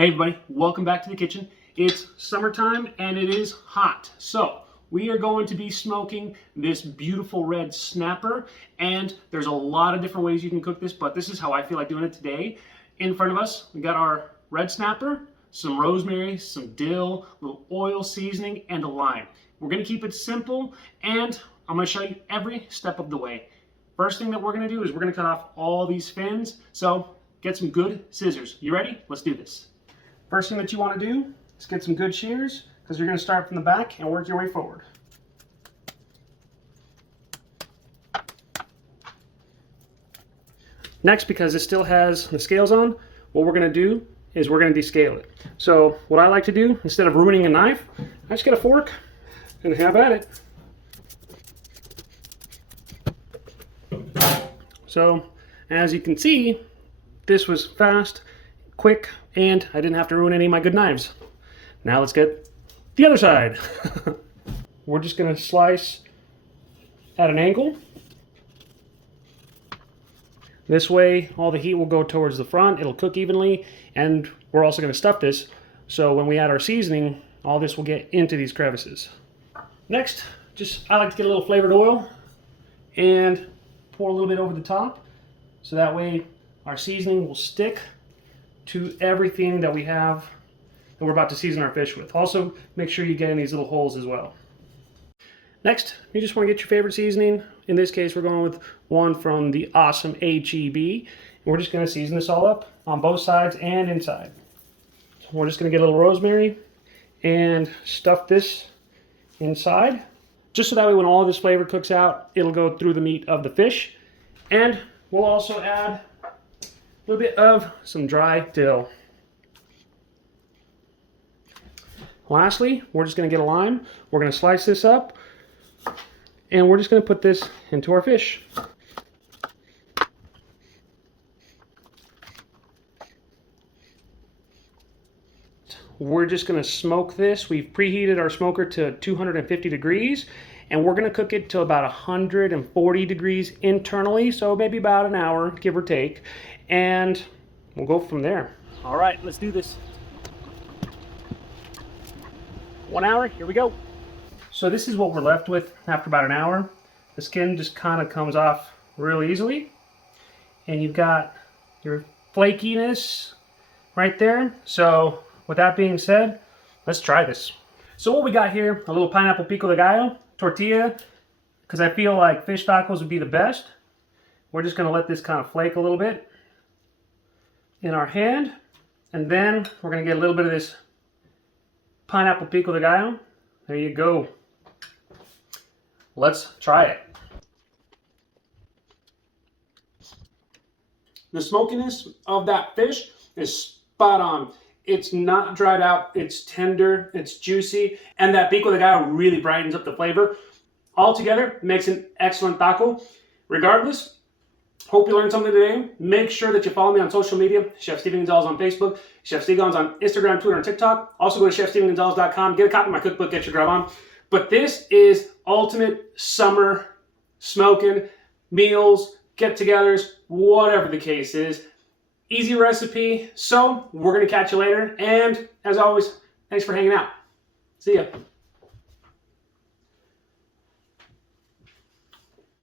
Hey everybody, welcome back to the kitchen. It's summertime and it is hot. So we are going to be smoking this beautiful red snapper, and there's a lot of different ways you can cook this, but this is how I feel like doing it today. In front of us, we got our red snapper, some rosemary, some dill, a little oil seasoning, and a lime. We're gonna keep it simple, and I'm gonna show you every step of the way. First thing that we're gonna do is we're gonna cut off all these fins. So get some good scissors. You ready? Let's do this. First thing that you want to do is get some good shears, because you're going to start from the back and work your way forward. Next, because it still has the scales on, what we're going to do is we're going to descale it. So what I like to do, instead of ruining a knife, I just get a fork and have at it. So as you can see, this was fast, quick, and I didn't have to ruin any of my good knives. Now let's get the other side. We're just going to slice at an angle. This way all the heat will go towards the front, it'll cook evenly, and we're also going to stuff this, so when we add our seasoning, all this will get into these crevices. Next, I like to get a little flavored oil and pour a little bit over the top, so that way our seasoning will stick to everything that we have that we're about to season our fish with. Also, make sure you get in these little holes as well. Next, you just want to get your favorite seasoning. In this case, we're going with one from the awesome HEB. And we're just going to season this all up on both sides and inside. So we're just going to get a little rosemary and stuff this inside, just so that way when all of this flavor cooks out, it'll go through the meat of the fish. And we'll also add a little bit of some dry dill. Lastly, we're just going to get a lime. We're going to slice this up, and we're just going to put this into our fish. We're just going to smoke this. We've preheated our smoker to 250 degrees, and we're going to cook it to about 140 degrees internally, so maybe about an hour, give or take, and we'll go from there. All right, let's do this. 1 hour, here we go. So this is what we're left with after about an hour. The skin just kind of comes off real easily, and you've got your flakiness right there. So with that being said, let's try this. So what we got here, a little pineapple pico de gallo tortilla, because I feel like fish tacos would be the best. We're just going to let this kind of flake a little bit in our hand, and then we're going to get a little bit of this pineapple pico de gallo. There you go. Let's try it. The smokiness of that fish is spot on. It's not dried out, it's tender, it's juicy, and that pico de gallo really brightens up the flavor. Altogether, makes an excellent taco. Regardless, hope you learned something today. Make sure that you follow me on social media. Chef Steven Gonzalez on Facebook, Chef Steve Gonz on Instagram, Twitter, and TikTok. Also go to chefstevengonzalez.com, get a copy of my cookbook, get your grub on. But this is ultimate summer smoking, meals, get-togethers, whatever the case is. Easy recipe. So we're going to catch you later. And as always, thanks for hanging out. See ya.